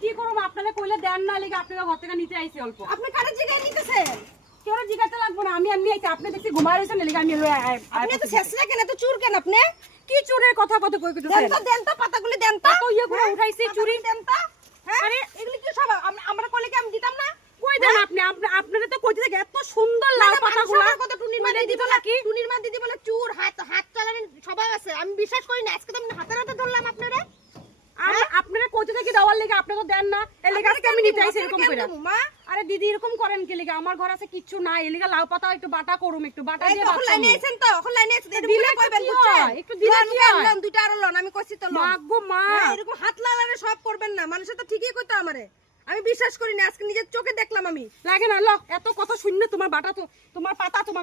কি করব আপনারা কইলে দেন না লাগি আপনারা ঘর থেকে নিতে আইছি অল্প আপনি কারে জায়গায় নিতেছেন? কেউ জিগাতে লাগবো না আমি এমনি আইছি আপনি দেখছি ঘুমায় রইছেন লাগি আমি লই আপনি তো শেষরা কেন এত চুর কেন আপনি? কি চুরের কথা কত কই দেন তো পাতাগুলি দেন তো। কত ইয়ে করে উঠাইছি চুরি দেন তো। হ্যাঁ? এগুলি কি সব আমরা কইলে কি আমি দিতাম না? কই দেন আপনি আপনারা তো কইতে থাকে এত সুন্দর লাল পাতাগুলো কত টুনির মা দিদি বলে কি? টুনির মা দিদি বলে চুর হাত চালানোর স্বভাব আছে। আমি বিশ্বাস করি না। আজকে তো আমি হাতে ধরলাম আপনারে। আপনারা কইতে থাকি দেওয়ার লেগে আপনি তো দেন না এর লেগে আজকে আমি নিতে আইছি এরকম কইরা মা আরে দিদি এরকম করেন কি লেগে আমার ঘর আছে কিচ্ছু নাই এর লেগে লাউ পাতা একটু বাটা করুম একটু বাটা দিয়ে এখন লাইনে আইছেন তো এখন লাইনে আইছেন এরকম দিলে করে কইবেন কি বুঝছেন? হয়? একটু দিলে কি হয়? লন দুইটা আরো লন আমি কইছি তো লন। মাগো মা হ্যাঁ, এরকম হাত লাগালে সব করবেন না। মানুষে তো ঠিকই কইতো আমারে। আমি বিশ্বাস করি না আজকে নিজের চোখে দেখলাম আমি। লাগে না ল এত কথা শূন্য তোমার বাটা তো তোমার পাতা তোমার